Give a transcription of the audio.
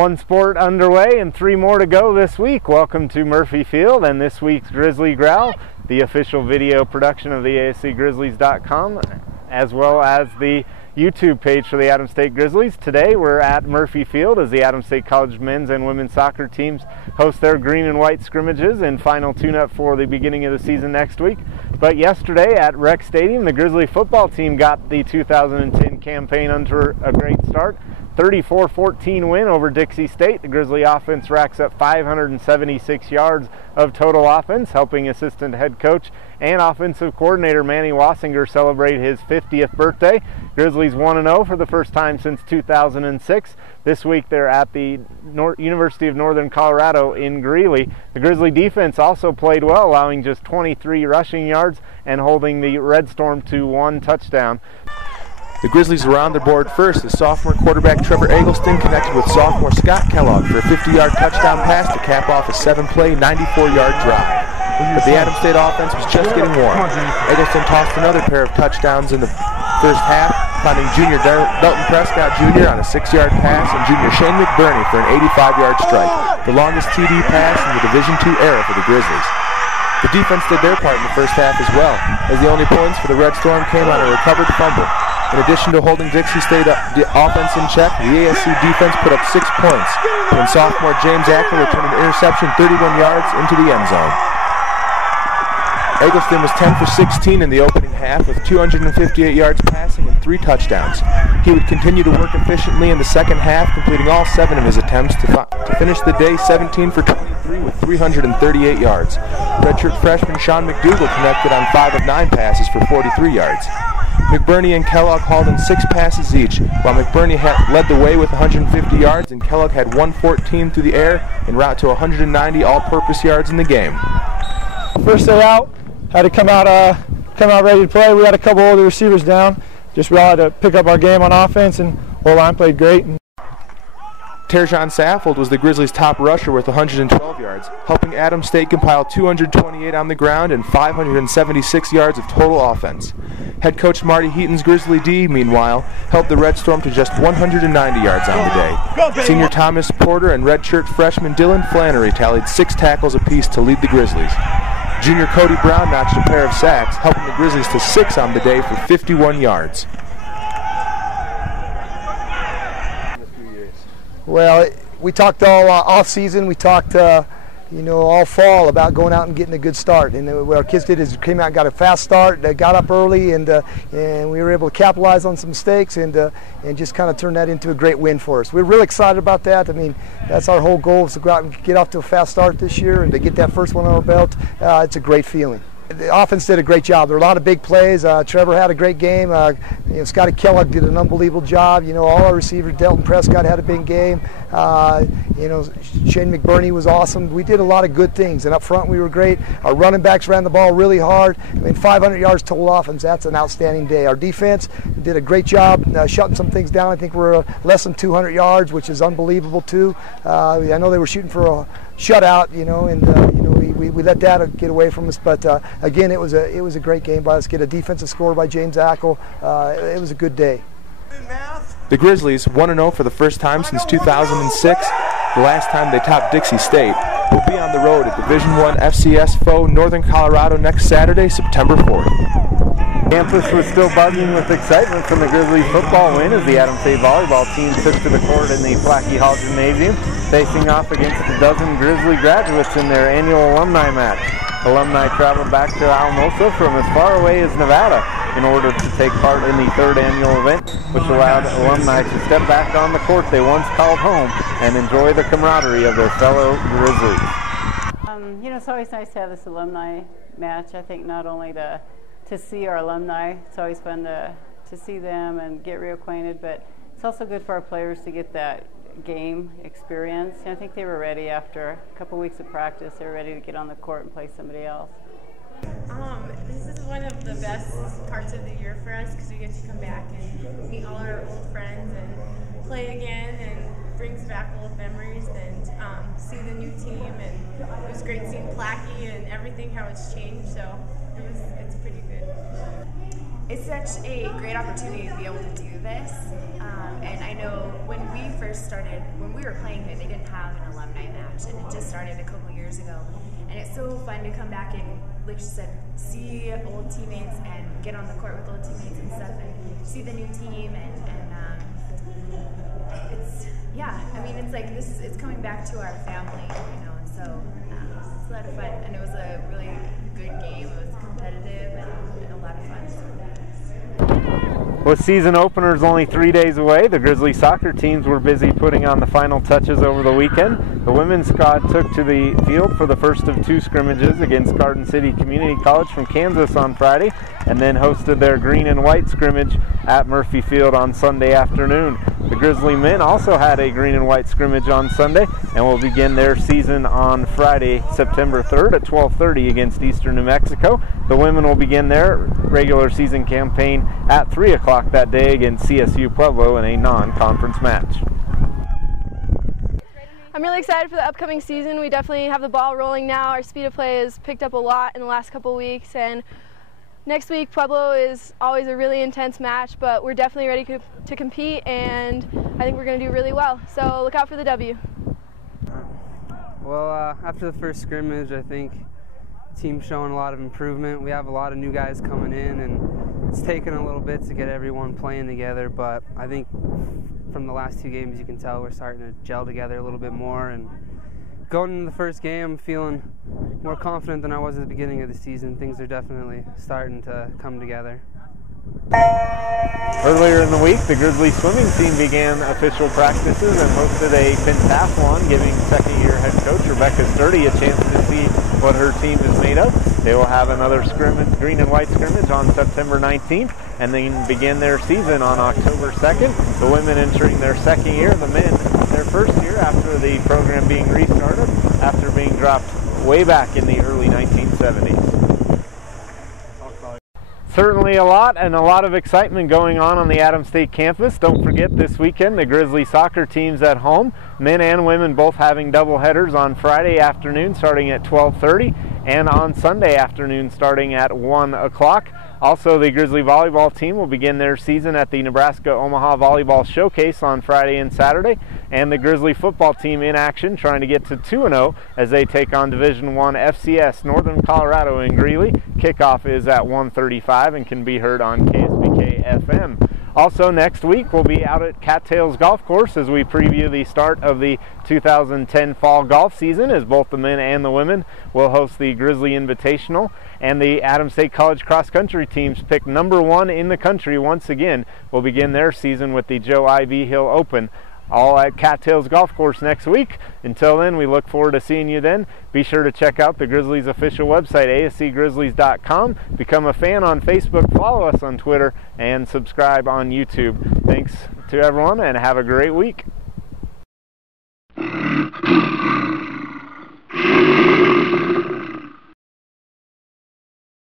One sport underway and 3 more to go this week. Welcome to Murphy Field and this week's Grizzly Growl, the official video production of the ASCGrizzlies.com, as well as the YouTube page for the Adams State Grizzlies. Today we're at Murphy Field as the Adams State College men's and women's soccer teams host their green and white scrimmages and final tune-up for the beginning of the season next week. But yesterday at Rec Stadium, the Grizzly football team got the 2010 campaign under a great start. 34-14 win over Dixie State. The Grizzly offense racks up 576 yards of total offense, helping assistant head coach and offensive coordinator Manny Wassinger celebrate his 50th birthday. Grizzlies 1-0 for the first time since 2006. This week they're at the University of Northern Colorado in Greeley. The Grizzly defense also played well, allowing just 23 rushing yards and holding the Red Storm to 1 touchdown. The Grizzlies were on the board first as sophomore quarterback Trevor Eggleston connected with sophomore Scott Kellogg for a 50-yard touchdown pass to cap off a 7-play, 94-yard drive. But the Adams State offense was just getting warm. Eggleston tossed another pair of touchdowns in the first half, finding junior Dalton Prescott Jr. on a 6-yard pass and junior Shane McBurney for an 85-yard strike, the longest TD pass in the Division II era for the Grizzlies. The defense did their part in the first half as well, as the only points for the Red Storm came on a recovered fumble. In addition to holding Dixie State offense in check, the ASC defense put up 6 points when sophomore James Acker returned an interception 31 yards into the end zone. Eggleston was 10 for 16 in the opening half with 258 yards passing and 3 touchdowns. He would continue to work efficiently in the second half, completing all 7 of his attempts to finish the day 17 for 23 with 338 yards. Redshirt freshman Sean McDougal connected on 5 of 9 passes for 43 yards. McBurney and Kellogg hauled in 6 passes each, while McBurney led the way with 150 yards and Kellogg had 114 through the air en route to 190 all-purpose yards in the game. First day out, had to come out ready to play. We had a couple older receivers down, just really had to pick up our game on offense, and O-line played great. Terjan Saffold was the Grizzlies' top rusher with 112 yards, helping Adams State compile 228 on the ground and 576 yards of total offense. Head coach Marty Heaton's Grizzly D, meanwhile, helped the Red Storm to just 190 yards on the day. Senior Thomas Porter and redshirt freshman Dylan Flannery tallied 6 tackles apiece to lead the Grizzlies. Junior Cody Brown notched a pair of sacks, helping the Grizzlies to 6 on the day for 51 yards. Well, we talked all off season. We talked, all fall about going out and getting a good start. And what our kids did is came out and got a fast start. They got up early, and we were able to capitalize on some mistakes and just kind of turn that into a great win for us. We're really excited about that. I mean, that's our whole goal, is to go out and get off to a fast start this year and to get that first one on our belt. It's a great feeling. The offense did a great job. There were a lot of big plays. Trevor had a great game. Scotty Kellogg did an unbelievable job. All our receivers, Dalton Prescott had a big game. Shane McBurney was awesome. We did a lot of good things, and up front we were great. Our running backs ran the ball really hard. 500 yards total offense, that's an outstanding day. Our defense did a great job shutting some things down. I think we're less than 200 yards, which is unbelievable too. I know they were shooting for a shutout, we let that get away from us. But again, it was a great game by us. Get a defensive score by James Ackle. It was a good day. The Grizzlies, 1-0 for the first time since 2006, the last time they topped Dixie State, will be on the road at Division I FCS foe Northern Colorado next Saturday, September 4th. Campus was still buzzing with excitement from the Grizzly football win as the Adams State volleyball team took to the court in the Flackey Hall Gymnasium, facing off against a dozen Grizzly graduates in their annual alumni match. Alumni traveled back to Alamosa from as far away as Nevada in order to take part in the 3rd annual event, which allowed alumni to step back on the court they once called home and enjoy the camaraderie of their fellow Grizzlies. It's always nice to have this alumni match. I think not only to see our alumni, it's always fun to see them and get reacquainted, but it's also good for our players to get that game experience. I think they were ready after a couple weeks of practice. They were ready to get on the court and play somebody else. This is one of the best parts of the year for us because we get to come back and meet all our old friends and play again, and brings back old memories, and see the new team. And it was great seeing Flackey and everything, how it's changed. So it's pretty good. it's such a great opportunity to be able to do this. And I know when we first started, when we were playing here, they didn't have an alumni match, and it just started a couple years ago. And it's so fun to come back and, like you said, see old teammates and get on the court with old teammates and stuff, and see the new team, and it's, yeah, I mean, it's like it's coming back to our family, you know, and so it's a lot of fun, and it was a really good game. It was competitive and a lot of fun. With season openers only 3 days away, the Grizzly soccer teams were busy putting on the final touches over the weekend. The women's squad took to the field for the first of 2 scrimmages against Garden City Community College from Kansas on Friday, and then hosted their green and white scrimmage at Murphy Field on Sunday afternoon. The Grizzly men also had a green and white scrimmage on Sunday and will begin their season on Friday, September 3rd at 12:30 against Eastern New Mexico. The women will begin their regular season campaign at 3 o'clock that day against CSU Pueblo in a non-conference match. I'm really excited for the upcoming season. We definitely have the ball rolling now. Our speed of play has picked up a lot in the last couple weeks, and next week Pueblo is always a really intense match, but we're definitely ready to compete, and I think we're going to do really well. So look out for the W. Well, after the first scrimmage, I think the team's showing a lot of improvement. We have a lot of new guys coming in, and it's taken a little bit to get everyone playing together, but I think from the last 2 games you can tell we're starting to gel together a little bit more, and going into the first game I'm feeling more confident than I was at the beginning of the season. Things are definitely starting to come together. Earlier in the week, the Grizzly swimming team began official practices and hosted a pentathlon, giving second-year head coach Rebecca Sturdy a chance to see what her team is made of. They will have another scrimmage, green and white scrimmage, on September 19th, and then begin their season on October 2nd. The women entering their second year, the men their first year after the program being restarted, after being dropped way back in the early 1970s. Certainly a lot of excitement going on the Adams State campus. Don't forget, this weekend the Grizzly soccer teams at home, men and women both having doubleheaders on Friday afternoon starting at 12:30 and on Sunday afternoon starting at 1 o'clock. Also, the Grizzly volleyball team will begin their season at the Nebraska-Omaha Volleyball Showcase on Friday and Saturday, and the Grizzly football team in action trying to get to 2-0 as they take on Division I FCS Northern Colorado in Greeley. Kickoff is at 1:35 and can be heard on KSBK FM. Also next week we'll be out at Cattails Golf Course as we preview the start of the 2010 fall golf season, as both the men and the women will host the Grizzly Invitational, and the Adams State College cross country teams picked number 1 in the country once again will begin their season with the Joe I.V. Hill Open, all at Cattails Golf Course next week. Until then, we look forward to seeing you then. Be sure to check out the Grizzlies official website, ascgrizzlies.com. Become a fan on Facebook, follow us on Twitter, and subscribe on YouTube. Thanks to everyone, and have a great week.